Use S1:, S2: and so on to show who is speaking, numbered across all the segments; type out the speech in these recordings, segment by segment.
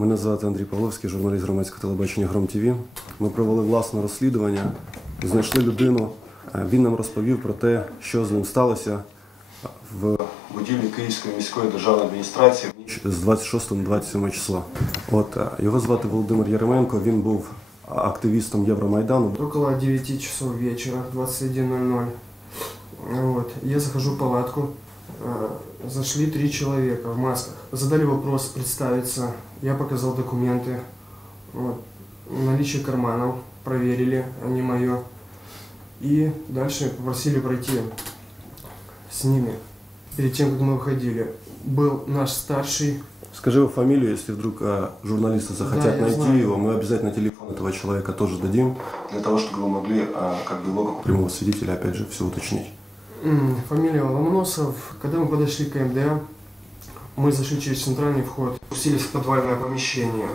S1: Мене звати Андрій Павловський, журналіст громадського телебачення Гром ТВ. Ми провели власне розслідування, знайшли людину. Е, Він нам розповів про те, що з ним сталося в будівлі Київської міської державної адміністрації з 26 на 27 число. От е, його звати Володимир Яременко. Він був активістом Євромайдану.
S2: Около 9 часов вечера, 21.00. Вот. Я захожу в палатку. Э, Зашли три человека в масках. Задали вопрос представиться. Я показал документы. Вот. Наличие карманов проверили, они мое. И дальше попросили пройти с ними. Перед тем, как мы выходили, был наш старший
S1: Скажи его фамилию, если вдруг э, журналисты захотят
S2: Да,
S1: найти
S2: знаю.
S1: его, мы обязательно телефон этого человека тоже дадим, для того, чтобы вы могли, э, как бы его как прямого свидетеля, опять же, все уточнить.
S2: Фамилия Ломоносов. Когда мы подошли к МДА, мы зашли через центральный вход, спустились в подвальное помещение.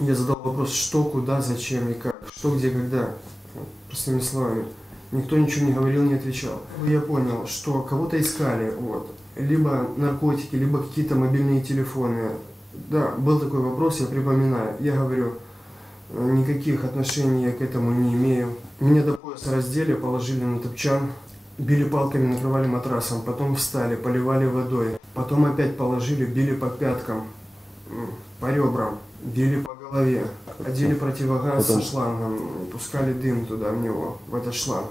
S2: Я задал вопрос, что, куда, зачем и как, что, где, когда. Простыми словами. Никто ничего не говорил, не отвечал. Я понял, что кого-то искали, вот. Либо наркотики, либо какие-то мобильные телефоны. Да, был такой вопрос, я припоминаю. Я говорю, «Э, никаких отношений я к этому не имею. Меня до пояса раздели, положили на топчан, били палками, накрывали матрасом, потом встали, поливали водой, потом опять положили, били по пяткам, по ребрам, били по голове, одели противогаз
S1: Потом-
S2: со шлангом, пускали дым туда, в него, в этот шланг.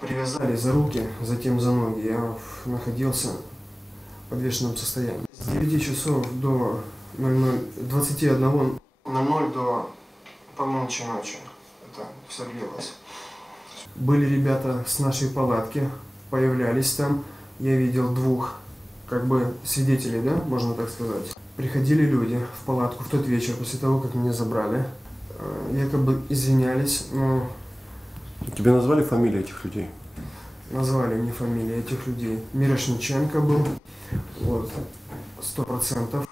S2: Привязали за руки, затем за ноги. Я находился в подвешенном состоянии. С 9 часов до 00, 21.00 до полночи ночи. Это все длилось. Были ребята с нашей палатки, появлялись там. Я видел двух, как бы, свидетелей, да, можно так сказать. Приходили люди в палатку в тот вечер, после того, как меня забрали. Э, Якобы извинялись, но
S1: Тебе назвали фамилии этих людей?
S2: назвали мне фамилии этих людей. Мирошниченко был, вот, сто процентов.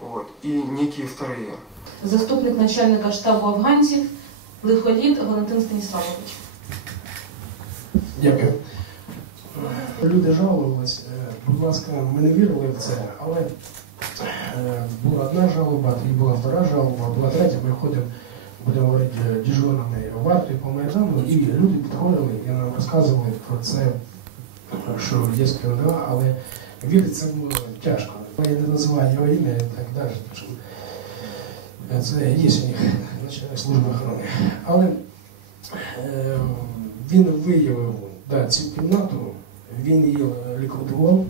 S2: Вот, и некие вторые.
S3: Заступник начальника штабу афганців Лихоліт Валентин Станіславович.
S4: Дякую. Люди жалувались, е, будь ласка, ми не вірили в це, але е, була одна жалоба, тоді була втора жалоба, була третя, ми ходимо, будемо говорити, е, дежурними вартою по Майдану, і люди підходили і нам розказували про це, що є КМДА, але вірити це було тяжко. Я не називаю його ім'я і так далі, е, це є у них начальник охорони. Але Е, Він виявив да, цю кімнату, він її е, ліквідував.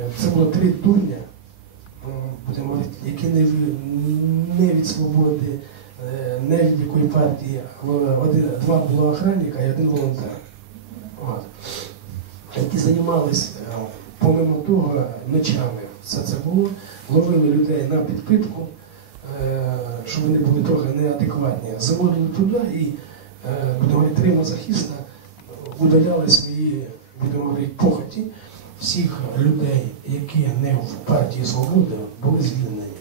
S4: Е, Це було три дурня, е, будемо говорити, які не, від свободи, е, не від якої партії. а Один, два було охранника і один волонтер. От. Які займалися, е, помимо того, ночами все це було, ловили людей на підпитку, е, щоб вони були трохи неадекватні, заводили туди і е, будемо три мазохіста удаляли свої, будемо говорити, похоті. Всіх людей, які не в партії Свобода, були звільнені.